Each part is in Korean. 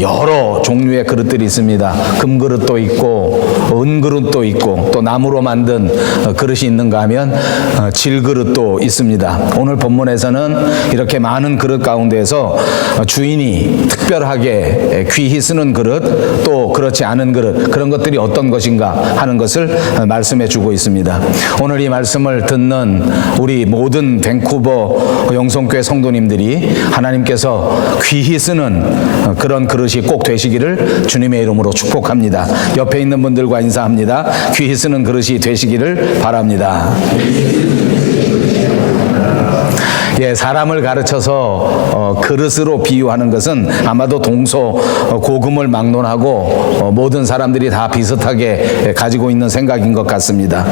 여러 종류의 그릇들이 있습니다. 금그릇도 있고 은그릇도 있고 또 나무로 만든 그릇이 있는가 하면 질그릇도 있습니다. 오늘 본문에서는 이렇게 많은 그릇 가운데에서 주인이 특별하게 귀히 쓰는 그릇, 또 그렇지 않은 그릇, 그런 것들이 어떤 것인가 하는 것을 말씀해 주고 있습니다. 오늘 이 말씀을 듣는 우리 모든 밴쿠버 영성교회 성도님들이 하나님께서 귀히 쓰는 그런 그릇이 꼭 되시기를 주님의 이름으로 축복합니다. 옆에 있는 분들과 인사합니다. 귀히 쓰는 그릇이 되시기를 바랍니다. 예, 사람을 가르쳐서 그릇으로 비유하는 것은 아마도 동서고금을 막론하고 모든 사람들이 다 비슷하게 가지고 있는 생각인 것 같습니다.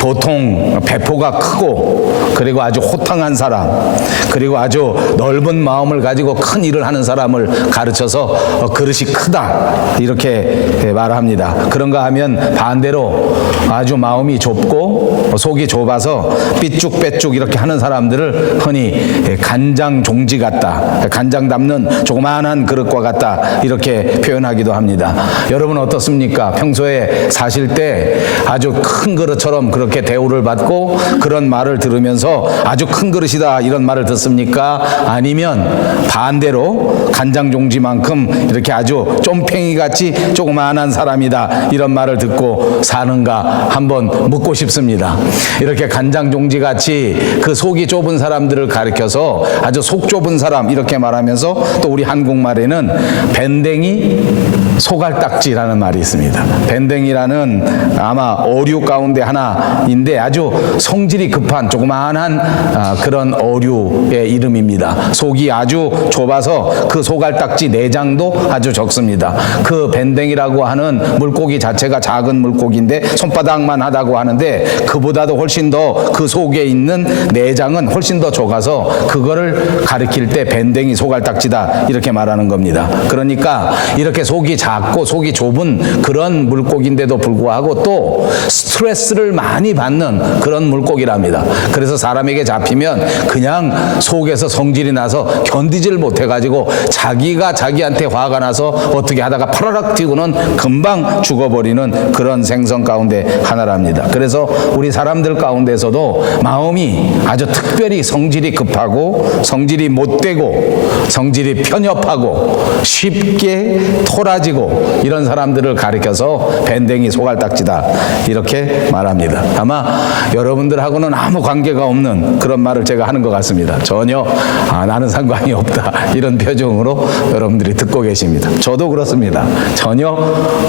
보통 배포가 크고 그리고 아주 호탕한 사람, 그리고 아주 넓은 마음을 가지고 큰 일을 하는 사람을 가르쳐서 그릇이 크다 이렇게 말합니다. 그런가 하면 반대로 아주 마음이 좁고 속이 좁아서 삐쭉빼쭉 이렇게 하는 사람들을 흔히 간장 종지 같다, 간장 담는 조그마한 그릇과 같다 이렇게 표현하기도 합니다. 여러분 어떻습니까? 평소에 사실 때 아주 큰 그릇처럼 그렇게 대우를 받고 그런 말을 들으면서 아주 큰 그릇이다 이런 말을 듣습니까? 아니면 반대로 간장 종지만큼 이렇게 아주 쫌팽이같이 조그마한 사람이다 이런 말을 듣고 사는가 한번 묻고 싶습니다. 이렇게 간장 종지같이 그 속이 좁은 사람들을 가리켜서 아주 속 좁은 사람 이렇게 말하면서 또 우리 한국말에는 밴댕이 소갈딱지라는 말이 있습니다. 밴댕이라는 아마 어류 가운데 하나인데 아주 성질이 급한 조그마한 그런 어류의 이름입니다. 속이 아주 좁아서 그 소갈딱지 내장도 아주 적습니다. 그 밴댕이라고 하는 물고기 자체가 작은 물고기인데 손바닥만 하다고 하는데 그보다도 훨씬 더 그 속에 있는 내장은 훨씬 더 적어서 그거를 가리킬 때 밴댕이 소갈딱지다 이렇게 말하는 겁니다. 그러니까 이렇게 속이 작고 속이 좁은 그런 물고기인데도 불구하고 또 스트레스를 많이 받는 그런 물고기랍니다. 그래서 사람에게 잡히면 그냥 속에서 성질이 나서 견디질 못해가지고 자기가 자기한테 화가 나서 어떻게 하다가 파라락 튀고는 금방 죽어버리는 그런 생선 가운데 하나랍니다. 그래서 우리 사람들 가운데서도 마음이 아주 특별히 성질이 급하고 성질이 못되고 성질이 편협하고 쉽게 토라지고 이런 사람들을 가리켜서 밴댕이 소갈딱지다 이렇게 말합니다. 아마 여러분들하고는 아무 관계가 없는 그런 말을 제가 하는 것 같습니다. 전혀 나는 상관이 없다 이런 표정으로 여러분들이 듣고 계십니다. 저도 그렇습니다. 전혀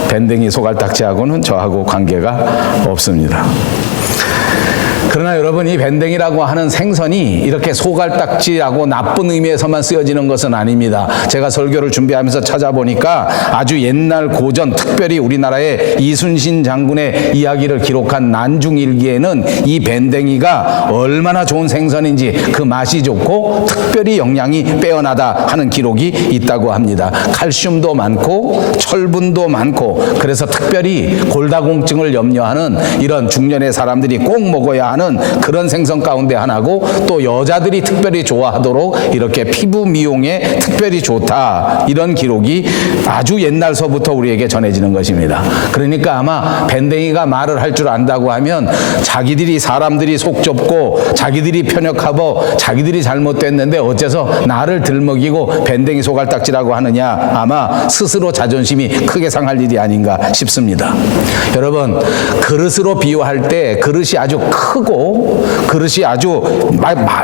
밴댕이 소갈딱지하고는 저하고 관계가 없습니다. 그러나 여러분 이 밴댕이라고 하는 생선이 이렇게 소갈딱지라고 나쁜 의미에서만 쓰여지는 것은 아닙니다. 제가 설교를 준비하면서 찾아보니까 아주 옛날 고전 특별히 우리나라의 이순신 장군의 이야기를 기록한 난중일기에는 이 밴댕이가 얼마나 좋은 생선인지 그 맛이 좋고 특별히 영양이 빼어나다 하는 기록이 있다고 합니다. 칼슘도 많고 철분도 많고 그래서 특별히 골다공증을 염려하는 이런 중년의 사람들이 꼭 먹어야 하는 그런 생선 가운데 하나고 또 여자들이 특별히 좋아하도록 이렇게 피부 미용에 특별히 좋다 이런 기록이 아주 옛날서부터 우리에게 전해지는 것입니다. 그러니까 아마 밴댕이가 말을 할 줄 안다고 하면 자기들이 사람들이 속 좁고 자기들이 편협하고 자기들이 잘못됐는데 어째서 나를 들먹이고 밴댕이 소갈딱지라고 하느냐 아마 스스로 자존심이 크게 상할 일이 아닌가 싶습니다. 여러분 그릇으로 비유할 때 그릇이 아주 크고 그릇이 아주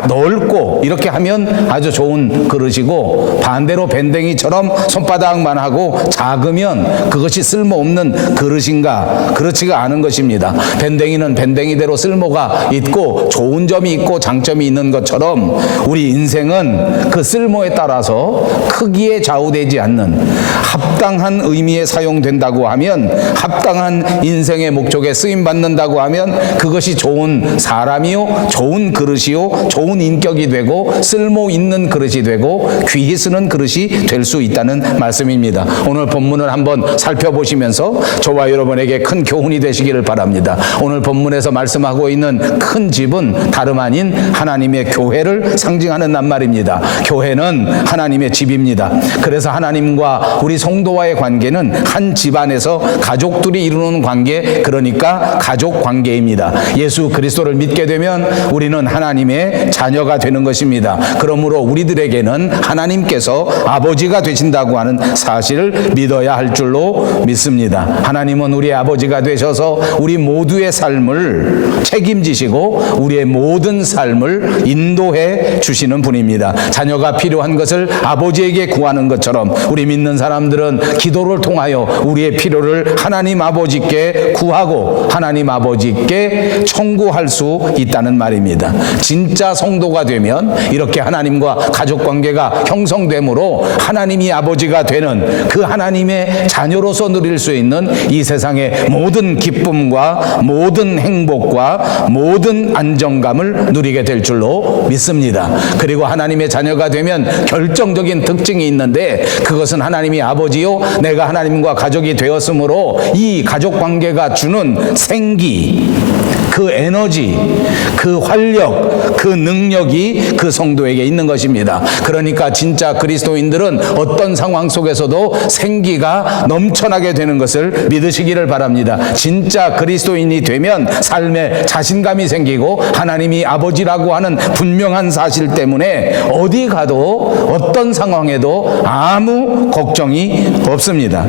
넓고 이렇게 하면 아주 좋은 그릇이고 반대로 밴댕이처럼 손바닥만 하고 작으면 그것이 쓸모없는 그릇인가? 그렇지가 않은 것입니다. 밴댕이는 밴댕이대로 쓸모가 있고 좋은 점이 있고 장점이 있는 것처럼 우리 인생은 그 쓸모에 따라서 크기에 좌우되지 않는 합당한 의미에 사용된다고 하면 합당한 인생의 목적에 쓰임받는다고 하면 그것이 좋은 사람이요 좋은 그릇이요 좋은 인격이 되고 쓸모 있는 그릇이 되고 귀히 쓰는 그릇이 될 수 있다는 말씀입니다. 오늘 본문을 한번 살펴보시면서 저와 여러분에게 큰 교훈이 되시기를 바랍니다. 오늘 본문에서 말씀하고 있는 큰 집은 다름 아닌 하나님의 교회를 상징하는 낱말입니다. 교회는 하나님의 집입니다. 그래서 하나님과 우리 우리 성도와의 관계는 한 집안에서 가족들이 이루는 관계, 그러니까 가족 관계입니다. 예수 그리스도를 믿게 되면 우리는 하나님의 자녀가 되는 것입니다. 그러므로 우리들에게는 하나님께서 아버지가 되신다고 하는 사실을 믿어야 할 줄로 믿습니다. 하나님은 우리의 아버지가 되셔서 우리 모두의 삶을 책임지시고 우리의 모든 삶을 인도해 주시는 분입니다. 자녀가 필요한 것을 아버지에게 구하는 것처럼 우리 믿는 사람들은 기도를 통하여 우리의 필요를 하나님 아버지께 구하고 하나님 아버지께 청구할 수 있다는 말입니다. 진짜 성도가 되면 이렇게 하나님과 가족 관계가 형성되므로 하나님이 아버지가 되는 그 하나님의 자녀로서 누릴 수 있는 이 세상의 모든 기쁨과 모든 행복과 모든 안정감을 누리게 될 줄로 믿습니다. 그리고 하나님의 자녀가 되면 결정적인 특징이 있는데 그것은 하나님이 아버지요 내가 하나님과 가족이 되었으므로 이 가족 관계가 주는 생기, 그 에너지, 그 활력, 그 능력이 그 성도에게 있는 것입니다. 그러니까 진짜 그리스도인들은 어떤 상황 속에서도 생기가 넘쳐나게 되는 것을 믿으시기를 바랍니다. 진짜 그리스도인이 되면 삶에 자신감이 생기고 하나님이 아버지라고 하는 분명한 사실 때문에 어디 가도 어떤 상황에도 아무 걱정이 없습니다.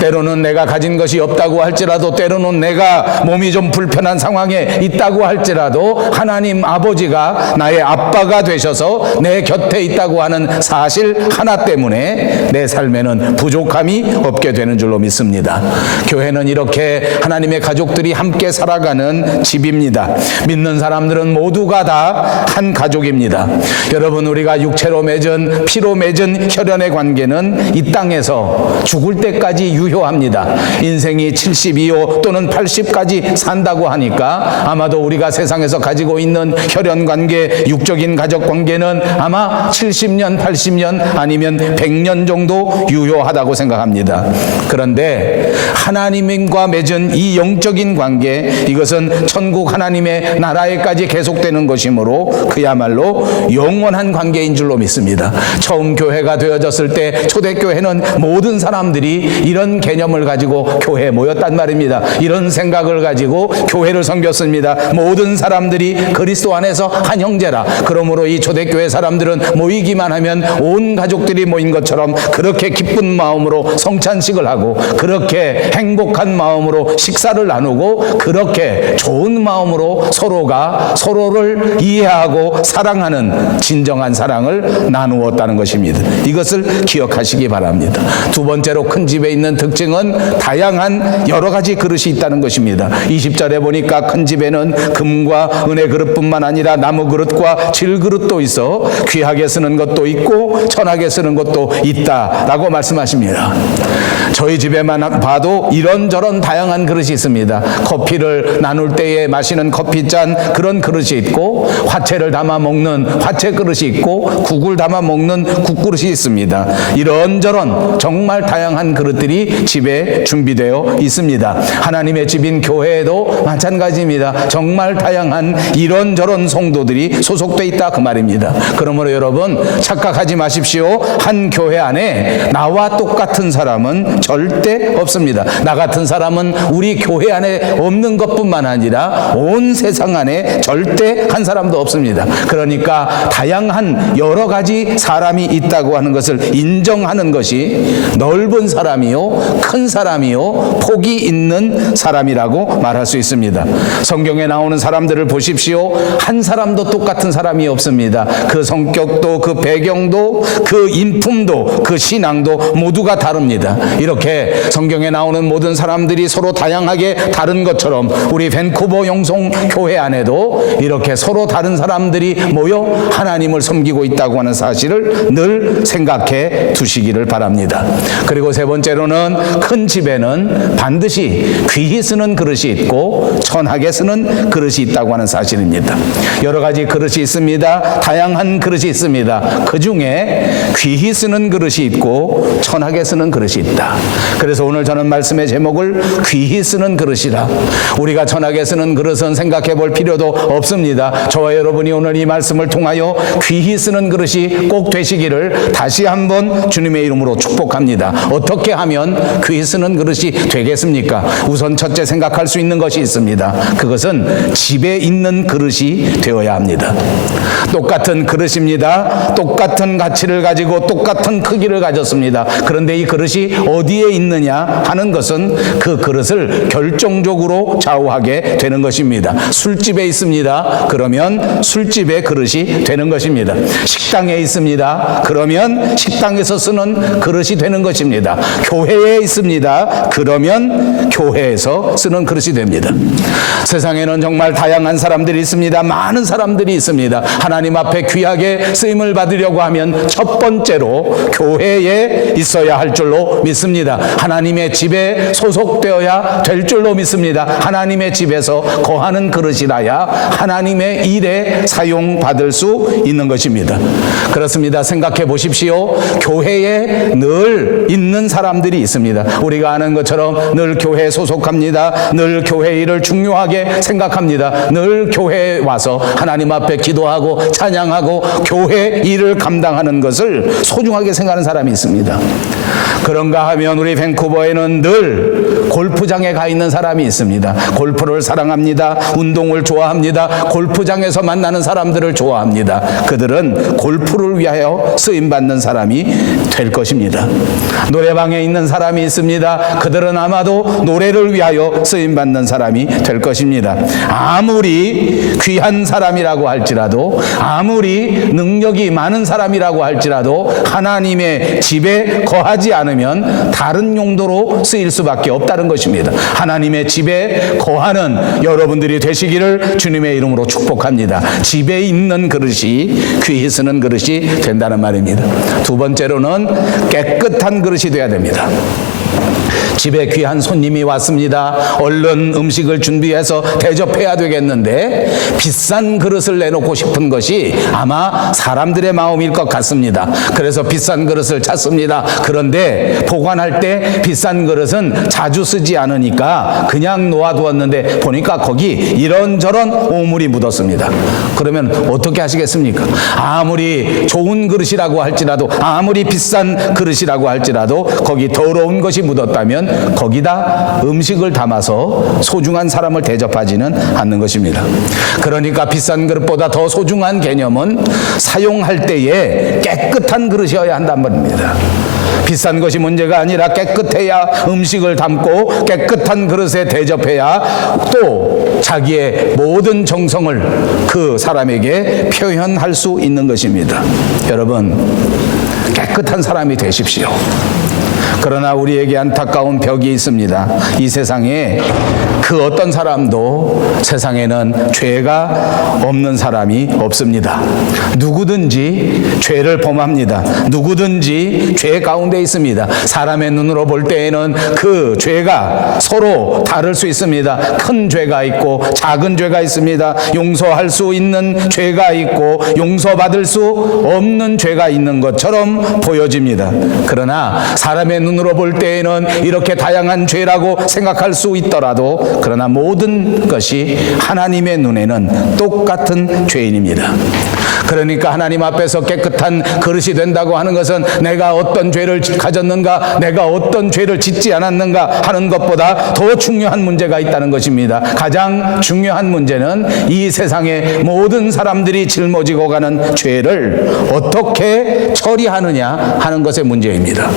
때로는 내가 가진 것이 없다고 할지라도, 때로는 내가 몸이 좀 불편한 상황에 있다고 할지라도 하나님 아버지가 나의 아빠가 되셔서 내 곁에 있다고 하는 사실 하나 때문에 내 삶에는 부족함이 없게 되는 줄로 믿습니다. 교회는 이렇게 하나님의 가족들이 함께 살아가는 집입니다. 믿는 사람들은 모두가 다 한 가족입니다. 여러분, 우리가 육체로 맺은 피로 맺은 혈연의 관계는 이 땅에서 죽을 때까지 유효합니다. 인생이 72호 또는 80까지 산다고 하니까 아마도 우리가 세상에서 가지고 있는 혈연 관계, 육적인 가족 관계는 아마 70년, 80년 아니면 100년 정도 유효하다고 생각합니다. 그런데 하나님과 맺은 이 영적인 관계, 이것은 천국 하나님의 나라에까지 계속되는 것이므로 그야말로 영원한 관계인 줄로 믿습니다. 처음 교회가 되어졌을 때 초대교회는 모든 사람들이 이런 개념을 가지고 교회에 모였단 말입니다. 이런 생각을 가지고 교회를 섬겼습니다. 모든 사람들이 그리스도 안에서 한 형제라. 그러므로 이 초대교회 사람들은 모이기만 하면 온 가족들이 모인 것처럼 그렇게 기쁜 마음으로 성찬식을 하고 그렇게 행복한 마음으로 식사를 나누고 그렇게 좋은 마음으로 서로가 서로를 이해하고 사랑하는 진정한 사랑을 나누었다는 것입니다. 이것을 기억하시기 바랍니다. 두 번째로 큰 집에 있는 특징은 다양한 여러 가지 그릇이 있다는 것입니다. 20절에 보니까 큰 집에는 금과 은의 그릇뿐만 아니라 나무 그릇과 질 그릇도 있어 귀하게 쓰는 것도 있고 천하게 쓰는 것도 있다라고 말씀하십니다. 저희 집에만 봐도 이런저런 다양한 그릇이 있습니다. 커피를 나눌 때에 마시는 커피잔, 그런 그릇이 있고 화채를 담아 먹는 화채 그릇이 있고 국을 담아 먹는 국 그릇이 있습니다. 이런저런 정말 다양한 그릇들이 집에 준비되어 있습니다. 하나님의 집인 교회에도 마찬가지입니다. 정말 다양한 이런저런 성도들이 소속되어 있다 그 말입니다. 그러므로 여러분 착각하지 마십시오. 한 교회 안에 나와 똑같은 사람은 절대 없습니다. 나 같은 사람은 우리 교회 안에 없는 것뿐만 아니라 온 세상 안에 절대 한 사람도 없습니다. 그러니까 다양한 여러 가지 사람이 있다고 하는 것을 인정하는 것이 넓은 사람이요, 큰 사람이요, 폭이 있는 사람이라고 말할 수 있습니다. 성경에 나오는 사람들을 보십시오. 한 사람도 똑같은 사람이 없습니다. 그 성격도, 그 배경도, 그 인품도, 그 신앙도 모두가 다릅니다. 이렇게 성경에 나오는 모든 사람들이 서로 다양하게 다른 것처럼 우리 밴쿠버 영성교회 안에도 이렇게 서로 다른 사람들이 모여 하나님을 섬기고 있다고 하는 사실을 늘 생각해 두시기를 바랍니다. 그리고 세 번째로는 큰 집에는 반드시 귀히 쓰는 그릇이 있고 천하게 선하게 쓰는 그릇이 있다고 하는 사실입니다. 여러 가지 그릇이 있습니다. 다양한 그릇이 있습니다. 그 중에 귀히 쓰는 그릇이 있고 천하게 쓰는 그릇이 있다. 그래서 오늘 저는 말씀의 제목을 귀히 쓰는 그릇이라. 우리가 천하게 쓰는 그릇은 생각해 볼 필요도 없습니다. 저와 여러분이 오늘 이 말씀을 통하여 귀히 쓰는 그릇이 꼭 되시기를 다시 한번 주님의 이름으로 축복합니다. 어떻게 하면 귀히 쓰는 그릇이 되겠습니까? 우선 첫째 생각할 수 있는 것이 있습니다. 그것은 집에 있는 그릇이 되어야 합니다. 똑같은 그릇입니다. 똑같은 가치를 가지고 똑같은 크기를 가졌습니다. 그런데 이 그릇이 어디에 있느냐 하는 것은 그 그릇을 결정적으로 좌우하게 되는 것입니다. 술집에 있습니다. 그러면 술집의 그릇이 되는 것입니다. 식당에 있습니다. 그러면 식당에서 쓰는 그릇이 되는 것입니다. 교회에 있습니다. 그러면 교회에서 쓰는 그릇이 됩니다. 세상에는 정말 다양한 사람들이 있습니다. 많은 사람들이 있습니다. 하나님 앞에 귀하게 쓰임을 받으려고 하면 첫 번째로 교회에 있어야 할 줄로 믿습니다. 하나님의 집에 소속되어야 될 줄로 믿습니다. 하나님의 집에서 거하는 그릇이라야 하나님의 일에 사용받을 수 있는 것입니다. 그렇습니다. 생각해 보십시오. 교회에 늘 있는 사람들이 있습니다. 우리가 아는 것처럼 늘 교회에 소속합니다. 늘 교회 일을 중요하게 생각합니다. 늘 교회에 와서 하나님 앞에 기도하고 찬양하고 교회 일을 감당하는 것을 소중하게 생각하는 사람이 있습니다. 그런가 하면 우리 밴쿠버에는 늘 골프장에 가 있는 사람이 있습니다. 골프를 사랑합니다. 운동을 좋아합니다. 골프장에서 만나는 사람들을 좋아합니다. 그들은 골프를 위하여 쓰임받는 사람이 될 것입니다. 노래방에 있는 사람이 있습니다. 그들은 아마도 노래를 위하여 쓰임받는 사람이 될 것입니다. 아무리 귀한 사람이라고 할지라도, 아무리 능력이 많은 사람이라고 할지라도 하나님의 집에 거하지 않으면 다른 용도로 쓰일 수밖에 없다는 것입니다. 하나님의 집에 거하는 여러분들이 되시기를 주님의 이름으로 축복합니다. 집에 있는 그릇이 귀히 쓰는 그릇이 된다는 말입니다. 두 번째로는 깨끗한 그릇이 돼야 됩니다. 집에 귀한 손님이 왔습니다. 얼른 음식을 준비해서 대접해야 되겠는데 비싼 그릇을 내놓고 싶은 것이 아마 사람들의 마음일 것 같습니다. 그래서 비싼 그릇을 찾습니다. 그런데 보관할 때 비싼 그릇은 자주 쓰지 않으니까 그냥 놓아두었는데 보니까 거기 이런저런 오물이 묻었습니다. 그러면 어떻게 하시겠습니까? 아무리 좋은 그릇이라고 할지라도, 아무리 비싼 그릇이라고 할지라도 거기 더러운 것이 묻었다면 거기다 음식을 담아서 소중한 사람을 대접하지는 않는 것입니다. 그러니까 비싼 그릇보다 더 소중한 개념은 사용할 때에 깨끗한 그릇이어야 한단 말입니다. 비싼 것이 문제가 아니라 깨끗해야 음식을 담고 깨끗한 그릇에 대접해야 또 자기의 모든 정성을 그 사람에게 표현할 수 있는 것입니다. 여러분, 깨끗한 사람이 되십시오. 그러나 우리에게 안타까운 벽이 있습니다. 이 세상에 그 어떤 사람도 세상에는 죄가 없는 사람이 없습니다. 누구든지 죄를 범합니다. 누구든지 죄 가운데 있습니다. 사람의 눈으로 볼 때에는 그 죄가 서로 다를 수 있습니다. 큰 죄가 있고 작은 죄가 있습니다. 용서할 수 있는 죄가 있고 용서받을 수 없는 죄가 있는 것처럼 보여집니다. 그러나 사람의 눈으로 볼 때에는 이렇게 다양한 죄라고 생각할 수 있더라도 그러나 모든 것이 하나님의 눈에는 똑같은 죄인입니다. 그러니까 하나님 앞에서 깨끗한 그릇이 된다고 하는 것은 내가 어떤 죄를 가졌는가, 내가 어떤 죄를 짓지 않았는가 하는 것보다 더 중요한 문제가 있다는 것입니다. 가장 중요한 문제는 이 세상의 모든 사람들이 짊어지고 가는 죄를 어떻게 처리하느냐 하는 것의 문제입니다.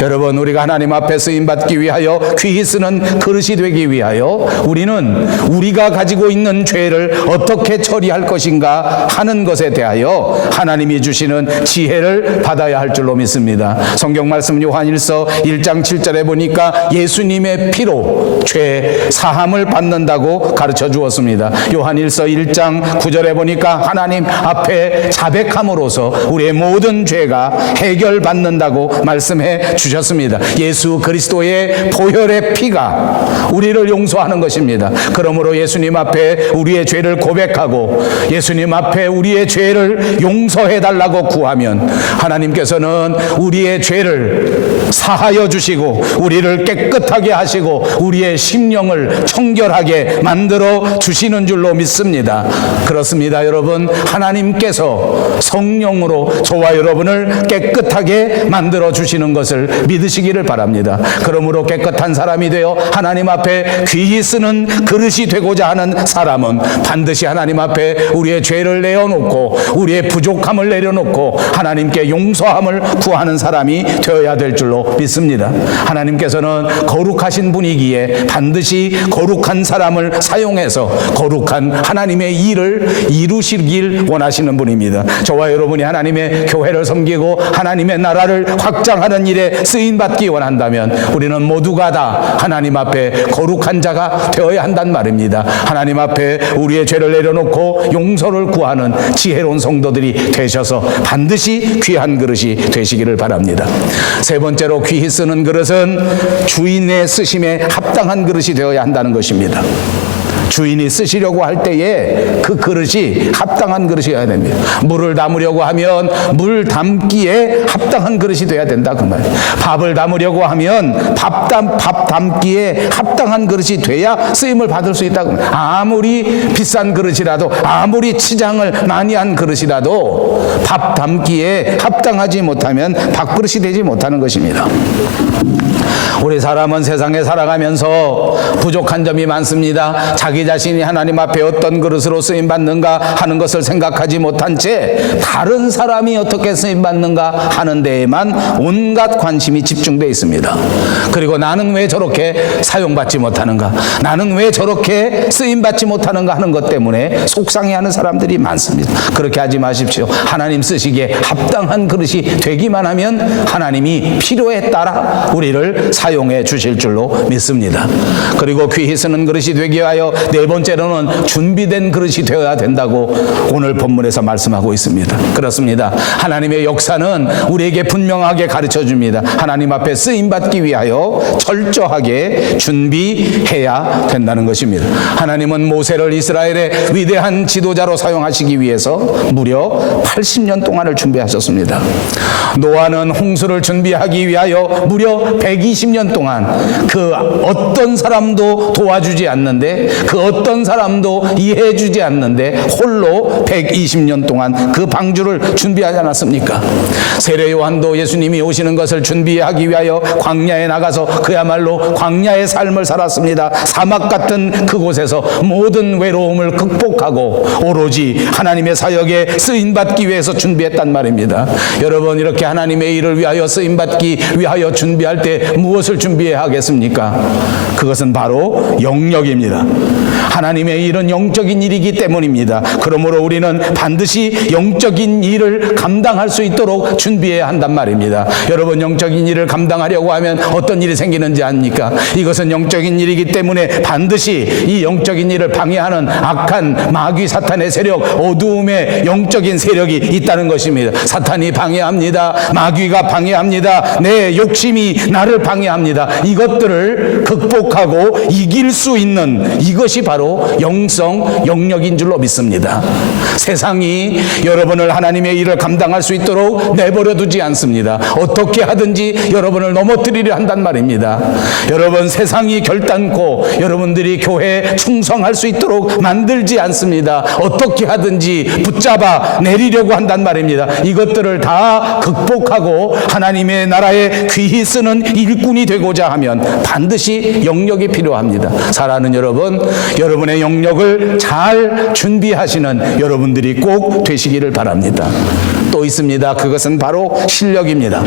여러분, 우리가 하나님 앞에 쓰임받기 위하여 귀히 쓰는 그릇이 되기 위하여 우리는 우리가 가지고 있는 죄를 어떻게 처리할 것인가 하는 것에 것에 대하여 하나님이 주시는 지혜를 받아야 할 줄로 믿습니다. 성경 말씀 요한일서 1장 7절에 보니까 예수님의 피로 죄 사함을 받는다고 가르쳐 주었습니다. 요한일서 1장 9절에 보니까 하나님 앞에 자백함으로써 우리의 모든 죄가 해결받는다고 말씀해 주셨습니다. 예수 그리스도의 보혈의 피가 우리를 용서하는 것입니다. 그러므로 예수님 앞에 우리의 죄를 고백하고 예수님 앞에 우리의 죄를 용서해 달라고 구하면 하나님께서는 우리의 죄를 사하여 주시고 우리를 깨끗하게 하시고 우리의 심령을 청결하게 만들어 주시는 줄로 믿습니다. 그렇습니다. 여러분, 하나님께서 성령으로 저와 여러분을 깨끗하게 만들어 주시는 것을 믿으시기를 바랍니다. 그러므로 깨끗한 사람이 되어 하나님 앞에 귀히 쓰는 그릇이 되고자 하는 사람은 반드시 하나님 앞에 우리의 죄를 내어놓고 우리의 부족함을 내려놓고 하나님께 용서함을 구하는 사람이 되어야 될 줄로 믿습니다. 하나님께서는 거룩하신 분이기에 반드시 거룩한 사람을 사용해서 거룩한 하나님의 일을 이루시길 원하시는 분입니다. 저와 여러분이 하나님의 교회를 섬기고 하나님의 나라를 확장하는 일에 쓰임받기 원한다면 우리는 모두가 다 하나님 앞에 거룩한 자가 되어야 한단 말입니다. 하나님 앞에 우리의 죄를 내려놓고 용서를 구하는 지혜로운 성도들이 되셔서 반드시 귀한 그릇이 되시기를 바랍니다. 세 번째로 귀히 쓰는 그릇은 주인의 쓰심에 합당한 그릇이 되어야 한다는 것입니다. 주인이 쓰시려고 할 때에 그 그릇이 합당한 그릇이어야 됩니다. 물을 담으려고 하면 물 담기에 합당한 그릇이 돼야 된다 그 말이에요. 밥을 담으려고 하면 밥 담기에 합당한 그릇이 돼야 쓰임을 받을 수 있다 그 말이에요. 아무리 비싼 그릇이라도 아무리 치장을 많이 한 그릇이라도 밥 담기에 합당하지 못하면 밥그릇이 되지 못하는 것입니다. 우리 사람은 세상에 살아가면서 부족한 점이 많습니다. 자기 자신이 하나님 앞에 어떤 그릇으로 쓰임받는가 하는 것을 생각하지 못한 채 다른 사람이 어떻게 쓰임받는가 하는 데에만 온갖 관심이 집중되어 있습니다. 그리고 나는 왜 저렇게 사용받지 못하는가, 나는 왜 저렇게 쓰임받지 못하는가 하는 것 때문에 속상해하는 사람들이 많습니다. 그렇게 하지 마십시오. 하나님 쓰시기에 합당한 그릇이 되기만 하면 하나님이 필요에 따라 우리를 사용해 주실 줄로 믿습니다. 그리고 귀히 쓰는 그릇이 되기 위하여 네 번째로는 준비된 그릇이 되어야 된다고 오늘 본문에서 말씀하고 있습니다. 그렇습니다. 하나님의 역사는 우리에게 분명하게 가르쳐 줍니다. 하나님 앞에 쓰임받기 위하여 철저하게 준비해야 된다는 것입니다. 하나님은 모세를 이스라엘의 위대한 지도자로 사용하시기 위해서 무려 80년 동안을 준비하셨습니다. 노아는 홍수를 준비하기 위하여 무려 120년 동안 그 어떤 사람도 도와주지 않는데 그 어떤 사람도 이해해주지 않는데 홀로 120년 동안 그 방주를 준비하지 않았습니까? 세례 요한도 예수님이 오시는 것을 준비하기 위하여 광야에 나가서 그야말로 광야의 삶을 살았습니다. 사막 같은 그곳에서 모든 외로움을 극복하고 오로지 하나님의 사역에 쓰임받기 위해서 준비했단 말입니다. 여러분, 이렇게 하나님의 일을 위하여 쓰임받기 위하여 준비할 때 무엇을 준비해야 하겠습니까? 그것은 바로 영역입니다. 하나님의 일은 영적인 일이기 때문입니다. 그러므로 우리는 반드시 영적인 일을 감당할 수 있도록 준비해야 한단 말입니다. 여러분, 영적인 일을 감당하려고 하면 어떤 일이 생기는지 아닙니까? 이것은 영적인 일이기 때문에 반드시 이 영적인 일을 방해하는 악한 마귀 사탄의 세력, 어두움의 영적인 세력이 있다는 것입니다. 사탄이 방해합니다. 마귀가 방해합니다. 내 욕심이 나를 방해합니다. 이것들을 극복하고 이길 수 있는 이것이 바로 영성 영역인 줄로 믿습니다. 세상이 여러분을 하나님의 일을 감당할 수 있도록 내버려 두지 않습니다. 어떻게 하든지 여러분을 넘어뜨리려 한단 말입니다. 여러분, 세상이 결단코 여러분들이 교회에 충성할 수 있도록 만들지 않습니다. 어떻게 하든지 붙잡아 내리려고 한단 말입니다. 이것들을 다 극복하고 하나님의 나라에 귀히 쓰는 일꾼이 되고자 하면 반드시 영역이 필요합니다. 사랑하는 여러분, 여러분의 영역을 잘 준비하시는 여러분들이 꼭 되시기를 바랍니다. 또 있습니다. 그것은 바로 실력입니다.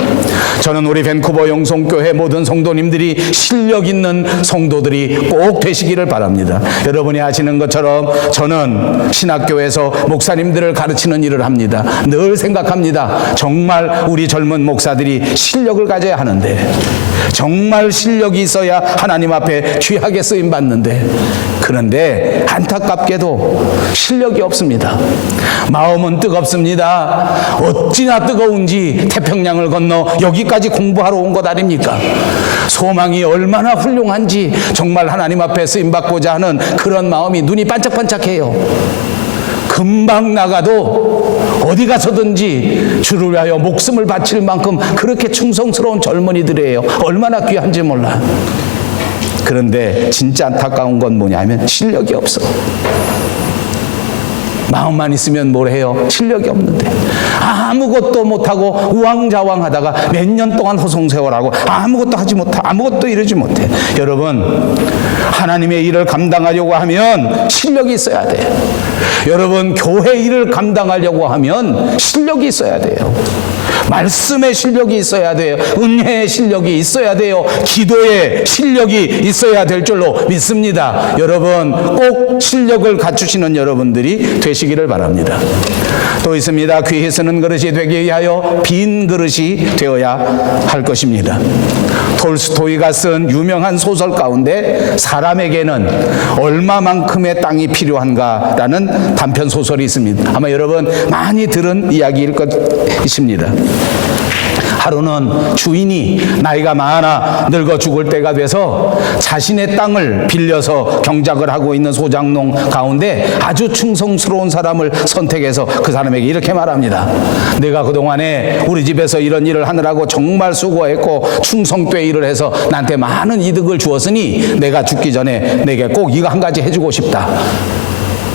저는 우리 밴쿠버 영성교회 모든 성도님들이 실력 있는 성도들이 꼭 되시기를 바랍니다. 여러분이 아시는 것처럼 저는 신학교에서 목사님들을 가르치는 일을 합니다. 늘 생각합니다. 정말 우리 젊은 목사들이 실력을 가져야 하는데, 정말 실력이 있어야 하나님 앞에 귀하게 쓰임 받는데, 그런데 안타깝게도 실력이 없습니다. 마음은 뜨겁습니다. 어찌나 뜨거운지 태평양을 건너 여기까지 공부하러 온 것 아닙니까? 소망이 얼마나 훌륭한지 정말 하나님 앞에 쓰임받고자 하는 그런 마음이 눈이 반짝반짝해요. 금방 나가도 어디 가서든지 주를 위하여 목숨을 바칠 만큼 그렇게 충성스러운 젊은이들이에요. 얼마나 귀한지 몰라. 그런데 진짜 안타까운 건 뭐냐면 실력이 없어. 마음만 있으면 뭘 해요? 실력이 없는데 아무것도 못하고 우왕좌왕하다가 몇 년 동안 허송세월하고 아무것도 하지 못하고 아무것도 이루지 못해. 여러분, 하나님의 일을 감당하려고 하면 실력이 있어야 돼요. 여러분, 교회 일을 감당하려고 하면 실력이 있어야 돼요. 말씀의 실력이 있어야 돼요. 은혜의 실력이 있어야 돼요. 기도의 실력이 있어야 될 줄로 믿습니다. 여러분, 꼭 실력을 갖추시는 여러분들이 되시기를 바랍니다. 또 있습니다. 귀히 쓰는 그릇이 되기 위하여 빈 그릇이 되어야 할 것입니다. 톨스토이가 쓴 유명한 소설 가운데 사람에게는 얼마만큼의 땅이 필요한가라는 단편 소설이 있습니다. 아마 여러분 많이 들은 이야기일 것입니다. 하루는 주인이 나이가 많아 늙어 죽을 때가 돼서 자신의 땅을 빌려서 경작을 하고 있는 소장농 가운데 아주 충성스러운 사람을 선택해서 그 사람에게 이렇게 말합니다. 내가 그동안에 우리 집에서 이런 일을 하느라고 정말 수고했고 충성되이 일을 해서 나한테 많은 이득을 주었으니 내가 죽기 전에 내게 꼭 이거 한 가지 해주고 싶다.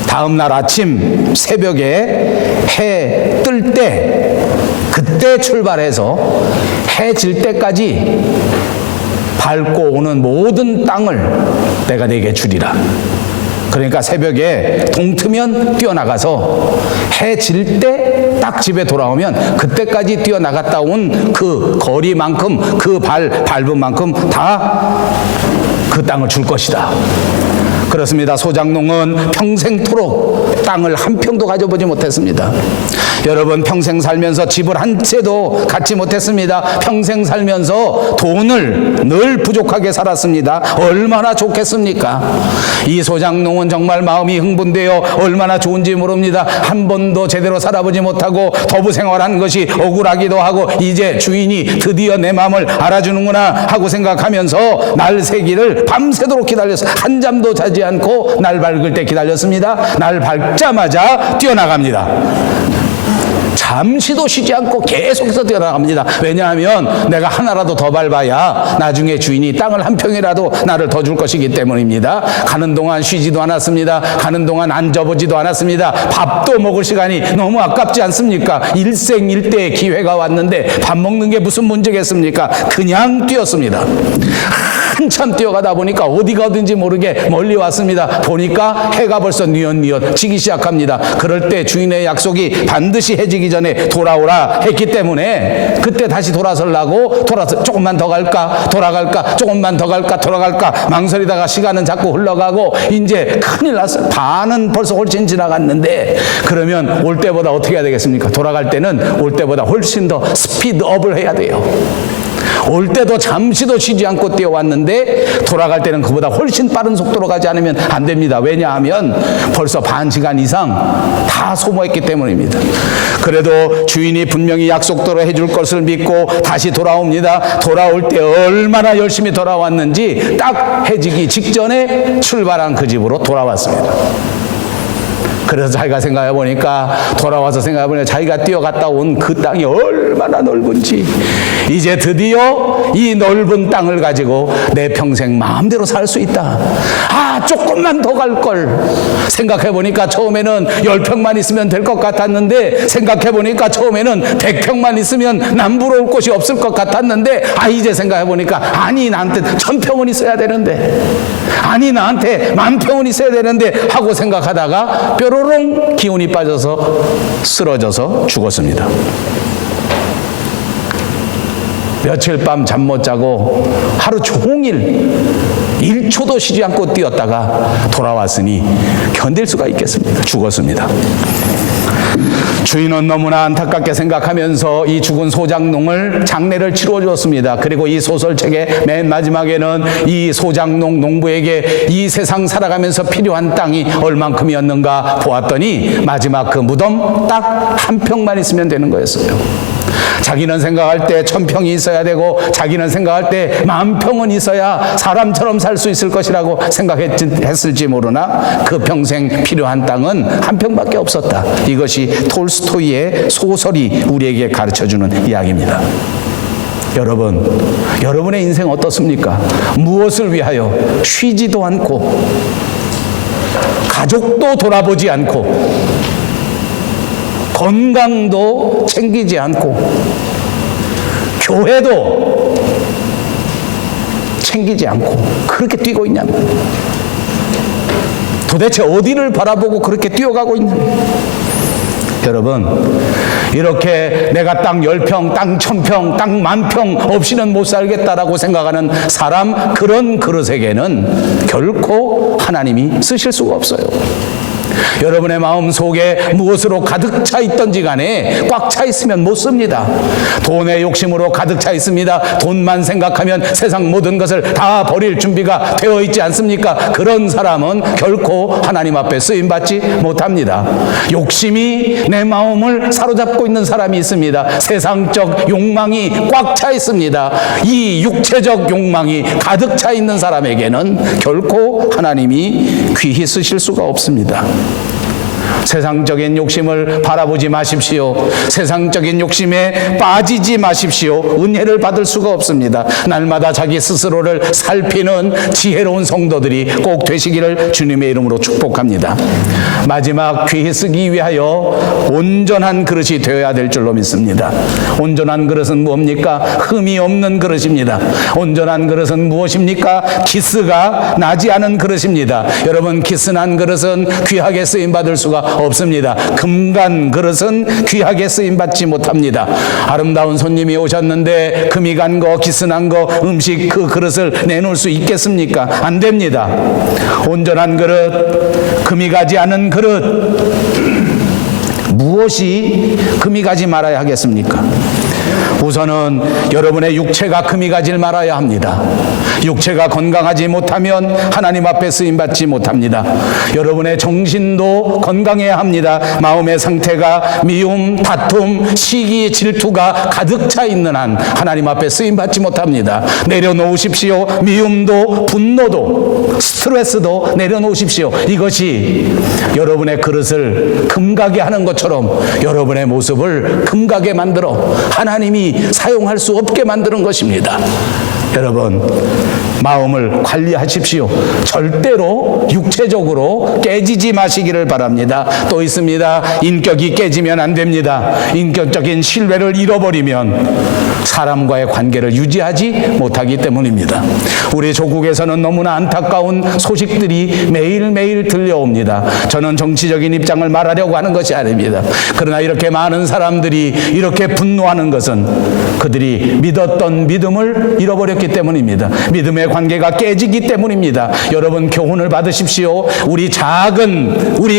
다음 날 아침 새벽에 해 뜰 때 그때 출발해서 해 질 때까지 밟고 오는 모든 땅을 내가 내게 주리라. 그러니까 새벽에 동트면 뛰어나가서 해 질 때 딱 집에 돌아오면 그때까지 뛰어나갔다 온 그 거리만큼 그 밟은 만큼 다 그 땅을 줄 것이다. 그렇습니다. 소장농은 평생토록 땅을 한 평도 가져보지 못했습니다. 여러분, 평생 살면서 집을 한 채도 갖지 못했습니다. 평생 살면서 돈을 늘 부족하게 살았습니다. 얼마나 좋겠습니까? 이 소장농은 정말 마음이 흥분되어 얼마나 좋은지 모릅니다. 한 번도 제대로 살아보지 못하고 도부 생활한 것이 억울하기도 하고 이제 주인이 드디어 내 마음을 알아주는구나 하고 생각하면서 날 새기를 밤새도록 기다렸어. 한 잠도 자지 않고 날 밝을 때 기다렸습니다. 날 밝자마자 뛰어나갑니다. 잠시도 쉬지 않고 계속해서 뛰어나갑니다. 왜냐하면 내가 하나라도 더 밟아야 나중에 주인이 땅을 한 평이라도 나를 더 줄 것이기 때문입니다. 가는 동안 쉬지도 않았습니다. 가는 동안 앉아보지도 않았습니다. 밥도 먹을 시간이 너무 아깝지 않습니까? 일생일대의 기회가 왔는데 밥 먹는 게 무슨 문제겠습니까? 그냥 뛰었습니다. 한참 뛰어가다 보니까 어디가 어딘지 모르게 멀리 왔습니다. 보니까 해가 벌써 뉘엿뉘엿 지기 시작합니다. 그럴 때 주인의 약속이 반드시 해지기 전에 돌아오라 했기 때문에 그때 다시 돌아서려고 조금만 더 갈까 돌아갈까 조금만 더 갈까 돌아갈까 망설이다가 시간은 자꾸 흘러가고 이제 큰일 났어요. 반은 벌써 훨씬 지나갔는데 그러면 올 때보다 어떻게 해야 되겠습니까? 돌아갈 때는 올 때보다 훨씬 더 스피드업을 해야 돼요. 올 때도 잠시도 쉬지 않고 뛰어왔는데 돌아갈 때는 그보다 훨씬 빠른 속도로 가지 않으면 안 됩니다. 왜냐하면 벌써 반 시간 이상 다 소모했기 때문입니다. 그래도 주인이 분명히 약속대로 해줄 것을 믿고 다시 돌아옵니다. 돌아올 때 얼마나 열심히 돌아왔는지 딱 해지기 직전에 출발한 그 집으로 돌아왔습니다. 그래서 자기가 생각해보니까 돌아와서 생각해보니까 자기가 뛰어갔다 온 그 땅이 얼마나 넓은지 이제 드디어 이 넓은 땅을 가지고 내 평생 마음대로 살 수 있다. 아, 조금만 더 갈 걸. 생각해 보니까 처음에는 10평만 있으면 될 것 같았는데, 생각해 보니까 처음에는 100평만 있으면 남부러울 곳이 없을 것 같았는데, 아, 이제 생각해 보니까 아니, 나한테 1000평은 있어야 되는데, 아니, 나한테 10,000평은 있어야 되는데 하고 생각하다가 뾰로롱 기운이 빠져서 쓰러져서 죽었습니다. 며칠 밤 잠 못 자고 하루 종일 1초도 쉬지 않고 뛰었다가 돌아왔으니 견딜 수가 있겠습니다. 죽었습니다. 주인은 너무나 안타깝게 생각하면서 이 죽은 소장농을 장례를 치러 주었습니다. 그리고 이 소설책의 맨 마지막에는 이 소장농 농부에게 이 세상 살아가면서 필요한 땅이 얼만큼이었는가 보았더니 마지막 그 무덤 딱 1평만 있으면 되는 거였어요. 자기는 생각할 때 1000평이 있어야 되고, 자기는 생각할 때 10,000평은 있어야 사람처럼 살 수 있을 것이라고 생각했을지 모르나 그 평생 필요한 땅은 1평밖에 없었다. 이것이 톨스토이의 소설이 우리에게 가르쳐주는 이야기입니다. 여러분, 여러분의 인생 어떻습니까? 무엇을 위하여 쉬지도 않고, 가족도 돌아보지 않고, 건강도 챙기지 않고, 교회도 챙기지 않고 그렇게 뛰고 있냐면, 도대체 어디를 바라보고 그렇게 뛰어가고 있느냐. 여러분, 이렇게 내가 땅 10평, 땅 1000평, 땅 10,000평 없이는 못 살겠다라고 생각하는 사람, 그런 그릇에게는 결코 하나님이 쓰실 수가 없어요. 여러분의 마음 속에 무엇으로 가득 차 있던지 간에 꽉 차 있으면 못 씁니다. 돈의 욕심으로 가득 차 있습니다. 돈만 생각하면 세상 모든 것을 다 버릴 준비가 되어 있지 않습니까? 그런 사람은 결코 하나님 앞에 쓰임받지 못합니다. 욕심이 내 마음을 사로잡고 있는 사람이 있습니다. 세상적 욕망이 꽉 차 있습니다. 이 육체적 욕망이 가득 차 있는 사람에게는 결코 하나님이 귀히 쓰실 수가 없습니다. 세상적인 욕심을 바라보지 마십시오. 세상적인 욕심에 빠지지 마십시오. 은혜를 받을 수가 없습니다. 날마다 자기 스스로를 살피는 지혜로운 성도들이 꼭 되시기를 주님의 이름으로 축복합니다. 마지막 귀히 쓰기 위하여 온전한 그릇이 되어야 될 줄로 믿습니다. 온전한 그릇은 뭡니까? 흠이 없는 그릇입니다. 온전한 그릇은 무엇입니까? 기스가 나지 않은 그릇입니다. 여러분, 기스난 그릇은 귀하게 쓰임받을 수가 없습니다. 금간 그릇은 귀하게 쓰임받지 못합니다. 아름다운 손님이 오셨는데 금이 간 거, 기스난 거, 음식 그 그릇을 내놓을 수 있겠습니까? 안 됩니다. 온전한 그릇, 금이 가지 않은 그릇, 무엇이 금이 가지 말아야 하겠습니까? 우선은 여러분의 육체가 금이 가질 말아야 합니다. 육체가 건강하지 못하면 하나님 앞에 쓰임받지 못합니다. 여러분의 정신도 건강해야 합니다. 마음의 상태가 미움, 다툼, 시기, 질투가 가득 차 있는 한 하나님 앞에 쓰임받지 못합니다. 내려놓으십시오. 미움도, 분노도, 스트레스도 내려놓으십시오. 이것이 여러분의 그릇을 금가게 하는 것처럼 여러분의 모습을 금가게 만들어 하나님이 사용할 수 없게 만드는 것입니다. 여러분, 마음을 관리하십시오. 절대로 육체적으로 깨지지 마시기를 바랍니다. 또 있습니다. 인격이 깨지면 안 됩니다. 인격적인 신뢰를 잃어버리면 사람과의 관계를 유지하지 못하기 때문입니다. 우리 조국에서는 너무나 안타까운 소식들이 매일매일 들려옵니다. 저는 정치적인 입장을 말하려고 하는 것이 아닙니다. 그러나 이렇게 많은 사람들이 이렇게 분노하는 것은 그들이 믿었던 믿음을 잃어버렸기 때문입니다. 믿음의 관계가 깨지기 때문입니다. 여러분, 교훈을 받으십시오. 우리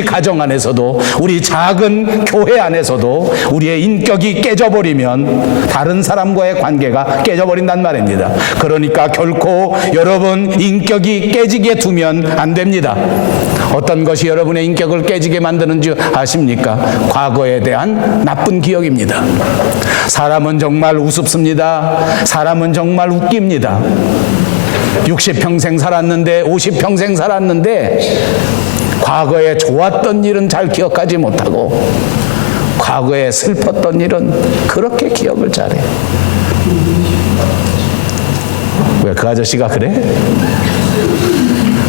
가정 안에서도, 우리 작은 교회 안에서도 우리의 인격이 깨져버리면 다른 사람과의 관계가 깨져버린단 말입니다. 그러니까 결코 여러분 인격이 깨지게 두면 안 됩니다. 어떤 것이 여러분의 인격을 깨지게 만드는 줄 아십니까? 과거에 대한 나쁜 기억입니다. 사람은 정말 우습습니다. 사람은 정말 웃깁니다. 60평생 살았는데, 50평생 살았는데 과거에 좋았던 일은 잘 기억하지 못하고 과거에 슬펐던 일은 그렇게 기억을 잘해요. 왜 그 아저씨가 그래?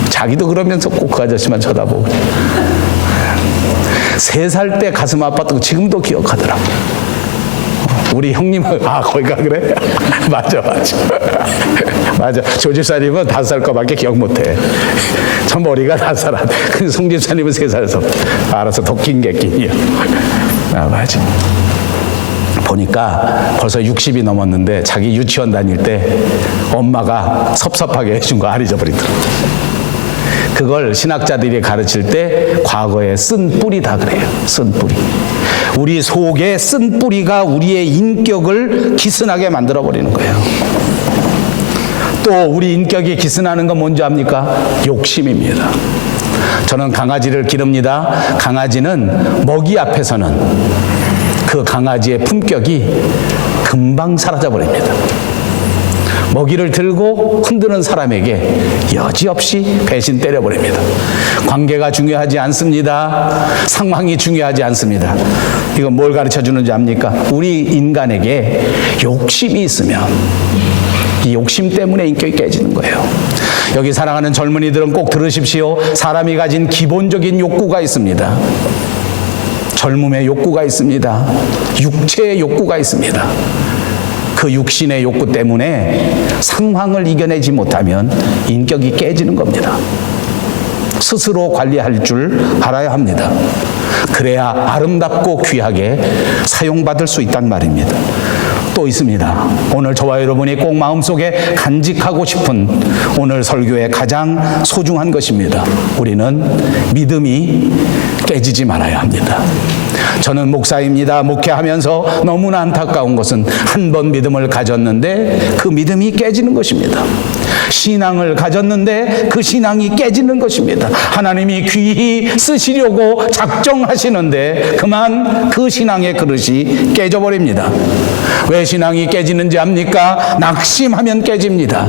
자기도 그러면서 꼭 그 아저씨만 쳐다보고. 3살 때 가슴 아팠던 거 지금도 기억하더라고. 우리 형님은 거기가 그래? 맞아. 맞아. 조 집사님은 5살 거밖에 기억 못해. 저 머리가 5살 안 돼. 근데 송 집사님은 3살에서 알아서 도끼인 객기이야. 맞아. 보니까 벌써 60이 넘었는데 자기 유치원 다닐 때 엄마가 섭섭하게 해준 거 안 잊어버리더라고. 그걸 신학자들이 가르칠 때 과거에 쓴 뿌리다 그래요. 쓴 뿌리. 우리 속에 쓴 뿌리가 우리의 인격을 기스나게 만들어버리는 거예요. 또 우리 인격이 기스나는 건 뭔지 압니까? 욕심입니다. 저는 강아지를 기릅니다. 강아지는 먹이 앞에서는 그 강아지의 품격이 금방 사라져버립니다. 먹이를 들고 흔드는 사람에게 여지없이 배신 때려버립니다. 관계가 중요하지 않습니다. 상황이 중요하지 않습니다. 이건 뭘 가르쳐 주는지 압니까? 우리 인간에게 욕심이 있으면 이 욕심 때문에 인격이 깨지는 거예요. 여기 사랑하는 젊은이들은 꼭 들으십시오. 사람이 가진 기본적인 욕구가 있습니다. 젊음의 욕구가 있습니다. 육체의 욕구가 있습니다. 그 육신의 욕구 때문에 상황을 이겨내지 못하면 인격이 깨지는 겁니다. 스스로 관리할 줄 알아야 합니다. 그래야 아름답고 귀하게 사용받을 수 있단 말입니다. 또 있습니다. 오늘 저와 여러분이 꼭 마음속에 간직하고 싶은 오늘 설교의 가장 소중한 것입니다. 우리는 믿음이 깨지지 말아야 합니다. 저는 목사입니다. 목회하면서 너무나 안타까운 것은 한 번 믿음을 가졌는데 그 믿음이 깨지는 것입니다. 신앙을 가졌는데 그 신앙이 깨지는 것입니다. 하나님이 귀히 쓰시려고 작정하시는데 그만 그 신앙의 그릇이 깨져버립니다. 왜 신앙이 깨지는지 압니까? 낙심하면 깨집니다.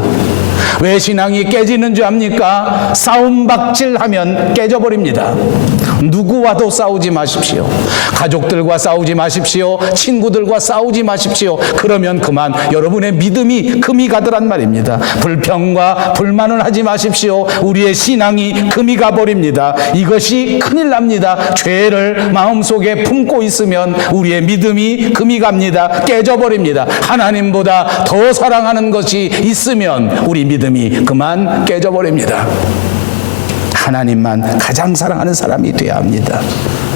왜 신앙이 깨지는지 압니까? 싸움박질하면 깨져버립니다. 누구와도 싸우지 마십시오. 가족들과 싸우지 마십시오. 친구들과 싸우지 마십시오. 그러면 그만 여러분의 믿음이 금이 가더란 말입니다. 불평과 불만을 하지 마십시오. 우리의 신앙이 금이 가버립니다. 이것이 큰일 납니다. 죄를 마음속에 품고 있으면 우리의 믿음이 금이 갑니다. 깨져버립니다. 하나님보다 더 사랑하는 것이 있으면 우리 믿음이 그만 깨져버립니다. 하나님만 가장 사랑하는 사람이 되어야 합니다.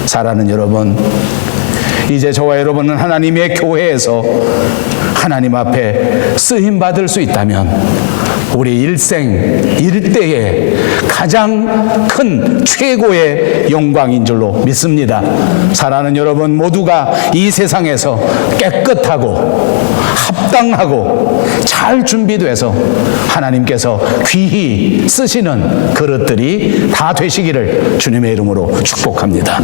사랑하는 여러분, 이제 저와 여러분은 하나님의 교회에서 하나님 앞에 쓰임받을 수 있다면 우리 일생 일대의 가장 큰 최고의 영광인 줄로 믿습니다. 사랑하는 여러분 모두가 이 세상에서 깨끗하고 합당하고 잘 준비돼서 하나님께서 귀히 쓰시는 그릇들이 다 되시기를 주님의 이름으로 축복합니다.